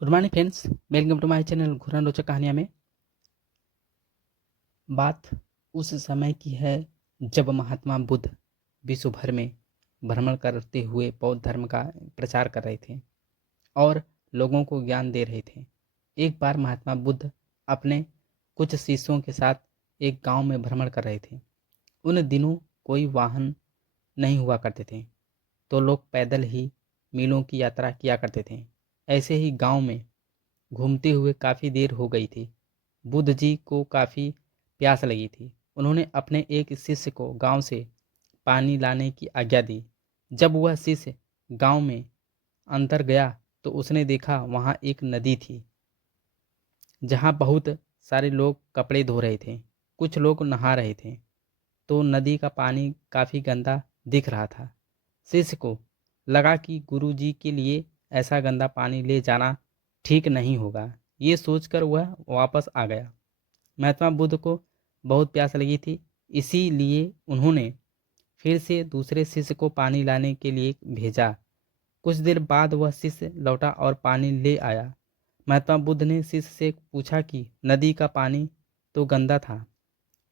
Good morning friends, welcome to my channel घुरन रोचक कहानियाँ में। बात उस समय की है जब महात्मा बुद्ध विश्व भर में भ्रमण करते हुए बौद्ध धर्म का प्रचार कर रहे थे और लोगों को ज्ञान दे रहे थे। एक बार महात्मा बुद्ध अपने कुछ शिष्यों के साथ एक गांव में भ्रमण कर रहे थे। उन दिनों कोई वाहन नहीं हुआ करते थे, तो लोग पैदल ही मीलों की यात्रा किया करते थे। ऐसे ही गांव में घूमते हुए काफ़ी देर हो गई थी। बुद्ध जी को काफ़ी प्यास लगी थी। उन्होंने अपने एक शिष्य को गांव से पानी लाने की आज्ञा दी। जब वह शिष्य गांव में अंदर गया तो उसने देखा वहां एक नदी थी, जहां बहुत सारे लोग कपड़े धो रहे थे। कुछ लोग नहा रहे थे, तो नदी का पानी काफ़ी गंदा दिख रहा था। शिष्य को लगा कि गुरु जी के लिए ऐसा गंदा पानी ले जाना ठीक नहीं होगा। ये सोचकर वह वापस आ गया। महात्मा बुद्ध को बहुत प्यास लगी थी, इसीलिए उन्होंने फिर से दूसरे शिष्य को पानी लाने के लिए भेजा। कुछ देर बाद वह शिष्य लौटा और पानी ले आया। महात्मा बुद्ध ने शिष्य से पूछा कि नदी का पानी तो गंदा था,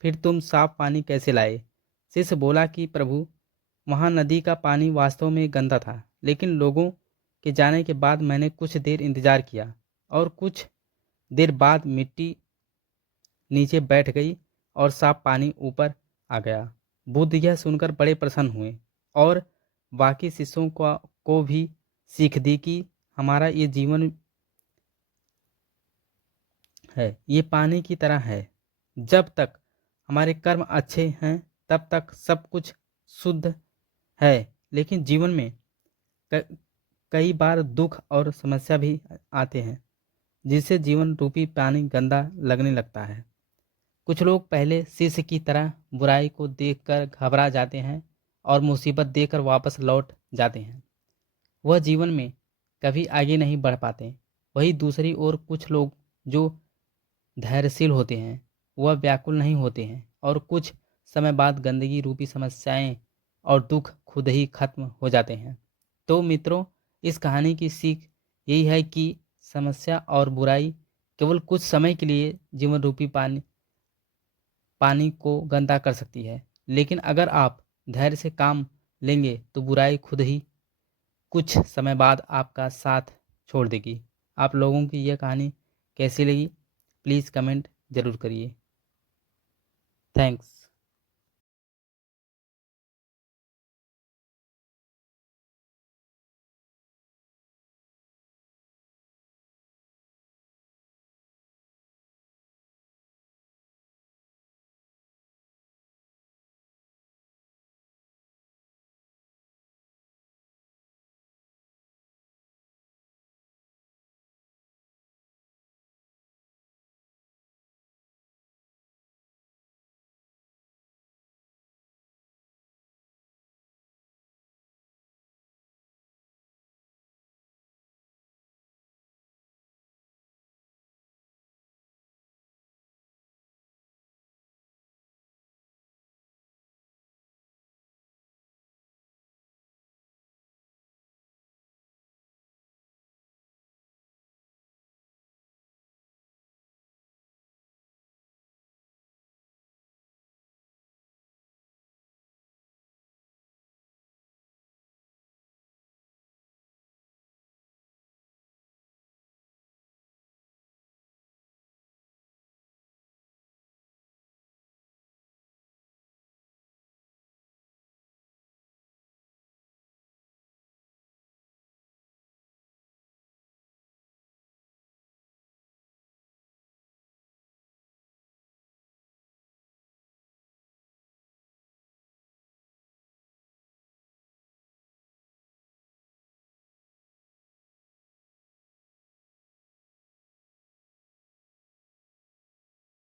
फिर तुम साफ पानी कैसे लाए? शिष्य बोला कि प्रभु, वहाँ नदी का पानी वास्तव में गंदा था, लेकिन लोगों के जाने के बाद मैंने कुछ देर इंतजार किया और कुछ देर बाद मिट्टी नीचे बैठ गई और साफ पानी ऊपर आ गया। बुद्ध यह सुनकर बड़े प्रसन्न हुए और बाकी शिष्यों को भी सीख दी कि हमारा ये जीवन है, ये पानी की तरह है। जब तक हमारे कर्म अच्छे हैं तब तक सब कुछ शुद्ध है, लेकिन जीवन में क- कई बार दुख और समस्या भी आते हैं, जिससे जीवन रूपी पानी गंदा लगने लगता है। कुछ लोग पहले शिष्य की तरह बुराई को देखकर घबरा जाते हैं और मुसीबत देकर वापस लौट जाते हैं। वह जीवन में कभी आगे नहीं बढ़ पाते। वही दूसरी ओर कुछ लोग जो धैर्यशील होते हैं, वह व्याकुल नहीं होते हैं और कुछ समय बाद गंदगी रूपी समस्याएं और दुख खुद ही खत्म हो जाते हैं। तो मित्रों, इस कहानी की सीख यही है कि समस्या और बुराई केवल कुछ समय के लिए जीवन रूपी पानी पानी को गंदा कर सकती है, लेकिन अगर आप धैर्य से काम लेंगे तो बुराई खुद ही कुछ समय बाद आपका साथ छोड़ देगी। आप लोगों की यह कहानी कैसी लगी? प्लीज़ कमेंट ज़रूर करिए। थैंक्स।